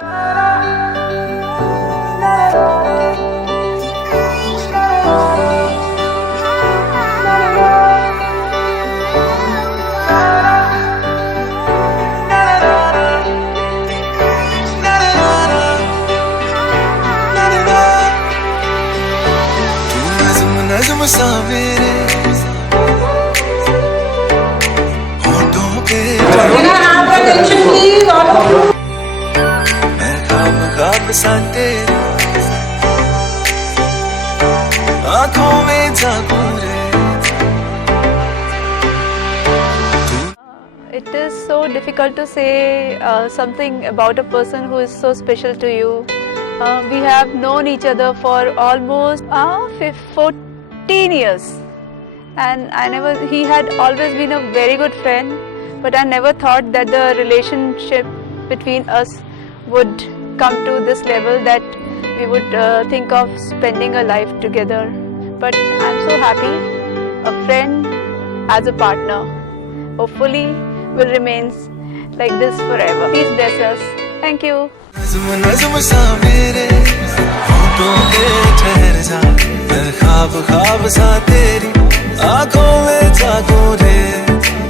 नज़्म सा मेरे होठों पे मैं ख्वाब सा तेरे आँखों में जागूं रे। It is so difficult to say something about a person who is so special to you. We have known each other for almost 14 years, and he had always been a very good friend, but I never thought that the relationship between us would come to this level that we would think of spending a life together. But I'm so happy, a friend as a partner. Hopefully will remain like this forever. Please bless us. Thank you. नज़्म सा मेरे होठों पे ठहर जा, मैं ख्वाब सा तेरी आँखों में जागूं रे।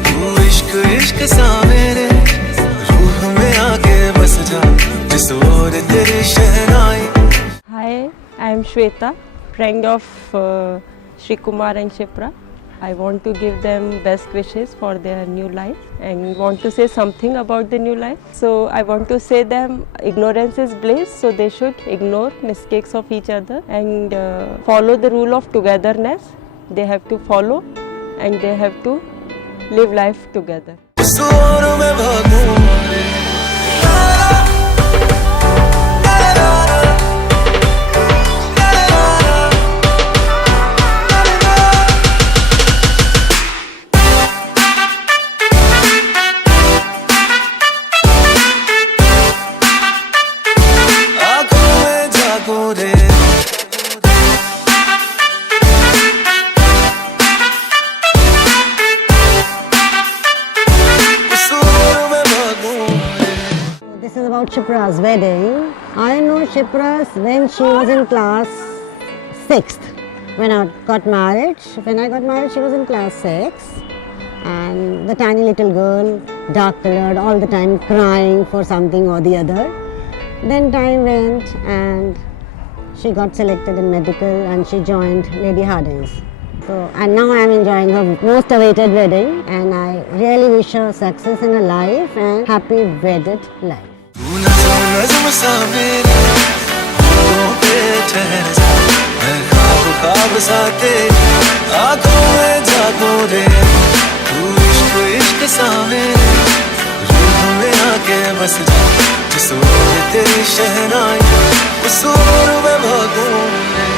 तू इश्क इश्क सा मेरे रूह में आके बस जा, जिस ओर तेरी शहनाई। Hi, I am Shweta, friend of Shri Kumar and Shipra. I want to give them best wishes for their new life and want to say something about the new life. So I want to say them ignorance is bliss, so they should ignore mistakes of each other and follow the rule of togetherness. They have to follow and they have to live life together. This is about Shipra's wedding. I know Shipra's when she was in class 6th. When I got married, she was in class 6. And the tiny little girl, dark colored, all the time crying for something or the other. Then time went and she got selected in medical and she joined Lady Hardinge. And now I am enjoying her most awaited wedding, and I really wish her success in her life and happy wedded life. नज़्म सा मेरे होठों पे ठहर जा, मैं ख्वाब सा तेरी आँखों में जागूं रे। तू इश्क इश्क सा मेरे रूह में आके बस जा, जिस ओर तेरी शहनाई उस ओर मैं भागूं रे।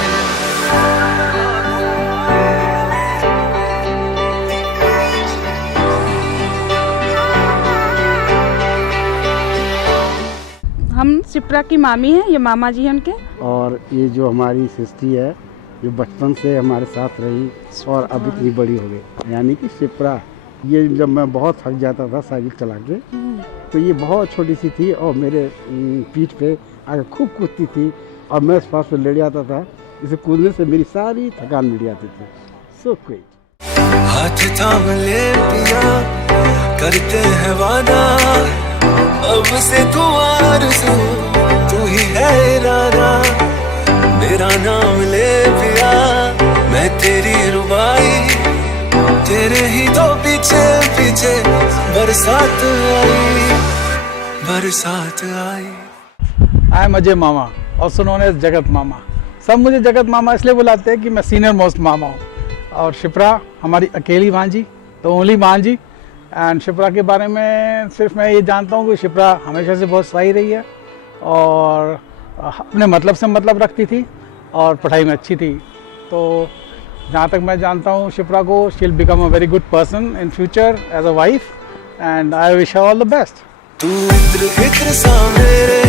हम शिप्रा की मामी हैं, ये मामा जी हैं उनके। और ये जो हमारी सिस्टी है, जो बचपन से हमारे साथ रही और अब इतनी बड़ी हो गई, यानी कि शिप्रा। ये जब मैं बहुत थक जाता था साइकिल चला के, तो ये बहुत छोटी सी थी और मेरे पीठ पे आगे खूब कूदती थी और मैं उस पास पे लेट जाता था। इसे कूदने से मेरी सारी थकान मिट जाती थी। So quick. हाथ थाम ले पिया, करते हैं वादा, अब से तू आरज़ू, तू ही है इरादा। मेरा नाम ले पिया, मैं तेरी रुबाई, तेरे ही तो पीछे पीछे बरसात आई, बरसात आई। आई एम अजय मामा, also known as जगत मामा। सब मुझे जगत मामा इसलिए बुलाते हैं कि मैं सीनियर मोस्ट मामा हूँ, और शिप्रा हमारी अकेली भांजी, तो ओनली भांजी। एंड शिप्रा के बारे में सिर्फ मैं ये जानता हूँ कि शिप्रा हमेशा से बहुत सही रही है और अपने मतलब से मतलब रखती थी और पढ़ाई में अच्छी थी। तो जहाँ तक मैं जानता हूँ शिप्रा को, she will become a very good person in future as a wife, and I wish her all the best. तू इत्र इत्र सा मेरे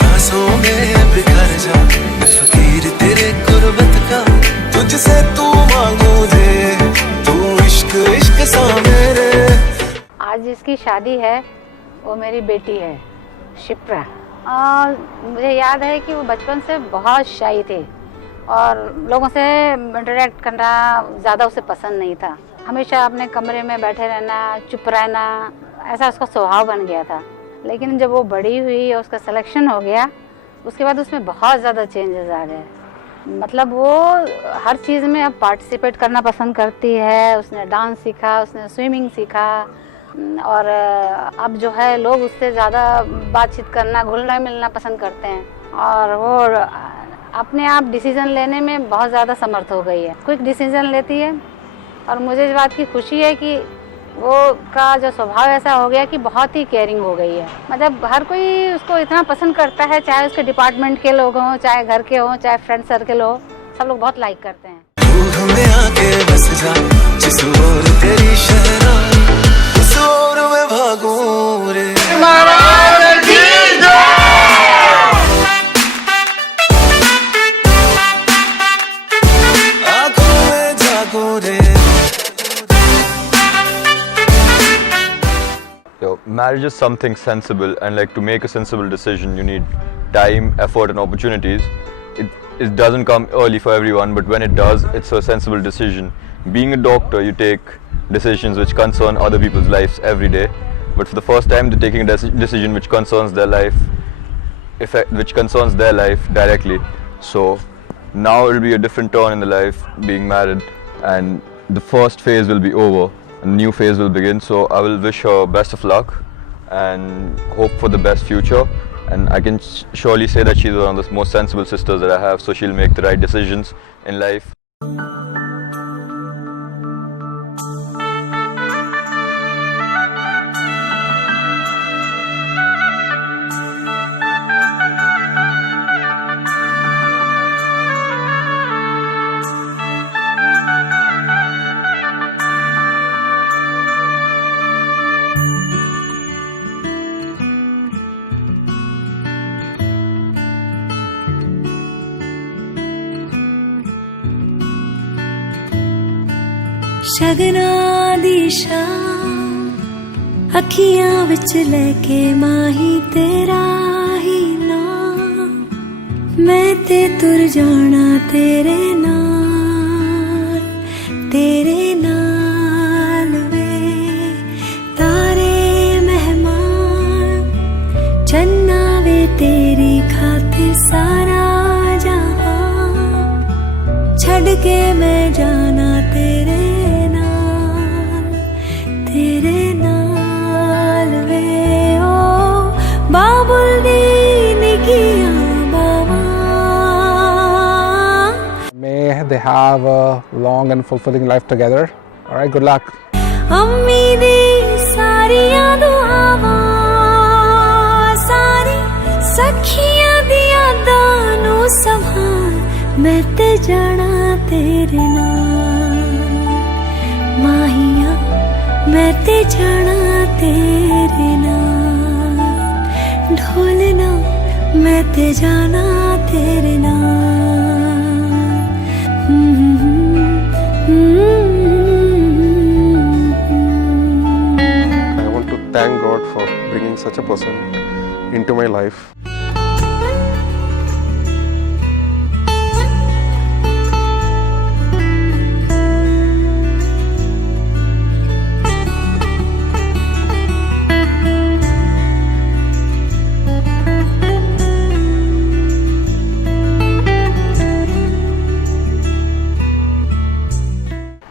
सांसों में बिखर जा, मैं फकीर तेरे गुर्बत का, तुझसे तू मांगू दे, तू इश्क इश्क सा मेरे। आज जिसकी शादी है वो मेरी बेटी है शिप्रा। मुझे याद है कि वो बचपन से बहुत शाई थे और लोगों से इंटरेक्ट करना ज़्यादा उसे पसंद नहीं था। हमेशा अपने कमरे में बैठे रहना, चुप रहना, ऐसा उसका स्वभाव बन गया था। लेकिन जब वो बड़ी हुई और उसका सिलेक्शन हो गया, उसके बाद उसमें बहुत ज़्यादा चेंजेस आ गए। मतलब वो हर चीज़ में अब पार्टिसिपेट करना पसंद करती है। उसने डांस सीखा, उसने स्विमिंग सीखा और अब जो है लोग उससे ज़्यादा बातचीत करना, घुलना मिलना पसंद करते हैं और वो अपने आप डिसीज़न लेने में बहुत ज़्यादा समर्थ हो गई है। क्विक डिसीज़न लेती है और मुझे इस बात की खुशी है कि वो का जो स्वभाव ऐसा हो गया कि बहुत ही केयरिंग हो गई है। मतलब हर कोई उसको इतना पसंद करता है, चाहे उसके डिपार्टमेंट के लोग हों, चाहे घर के हों, चाहे फ्रेंड सर्कल हो, सब लोग बहुत लाइक करते हैं। तू हमें आके बस जा, जिस ओर तेरी शहनाई उस ओर मैं भागूं रे। आँखों में जागूं रे। Yo, marriage is something sensible, and like to make a sensible decision, you need time, effort, and opportunities. It doesn't come early for everyone, but when it does, it's a sensible decision. Being a doctor, you take decisions which concern other people's lives every day, but for the first time, they're taking a decision which concerns their life, which concerns their life directly. So now it'll be a different turn in the life, being married, and the first phase will be over. A new phase will begin, so I will wish her best of luck and hope for the best future, and I can surely say that she's one of the most sensible sisters that I have, so she'll make the right decisions in life. ਸ਼ਗਨਾਂ ਦੀ ਸ਼ਾਮ ਅੱਖੀਆਂ ਵਿੱਚ ਲੈ ਕੇ ਮਾਹੀ ਤੇਰਾ ਹੀ ਨਾਮ ਮੈਂ ਤੇ ਤੁਰ ਜਾਣਾ ਤੇਰੇ ਨਾਲ ਵੇ ਤਾਰੇ ਮਹਿਮਾਨ ਚੰਨਾ ਵੇ ਤੇਰੀ ਖਾਤਿਰ ਸਾਰਾ ਜਹਾਂ ਛੱਡ ਕੇ ਮੈਂ ਜਾਣਾ ਤੇਰੇ नाल वे ओ बाबुल दी निकिया बाबा। May they have a long and fulfilling life together. All right, good luck. अम्मी दी सारियां दुआवां सारी सखियां दी यादां नू संभाल मैं ते जाना तेरे नाल माहिया मैं ते जाना तेरे नाल ढोलना मैं ते जाना तेरे I want to thank God for bringing such a person into my life.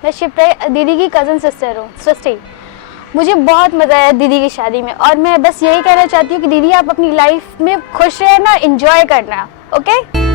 मैं शिप्रा दीदी की कज़न सिस्टर हूँ, सृष्टि। मुझे बहुत मज़ा आया दीदी की शादी में और मैं बस यही कहना चाहती हूँ कि दीदी आप अपनी लाइफ में खुश रहना, एंजॉय करना, ओके।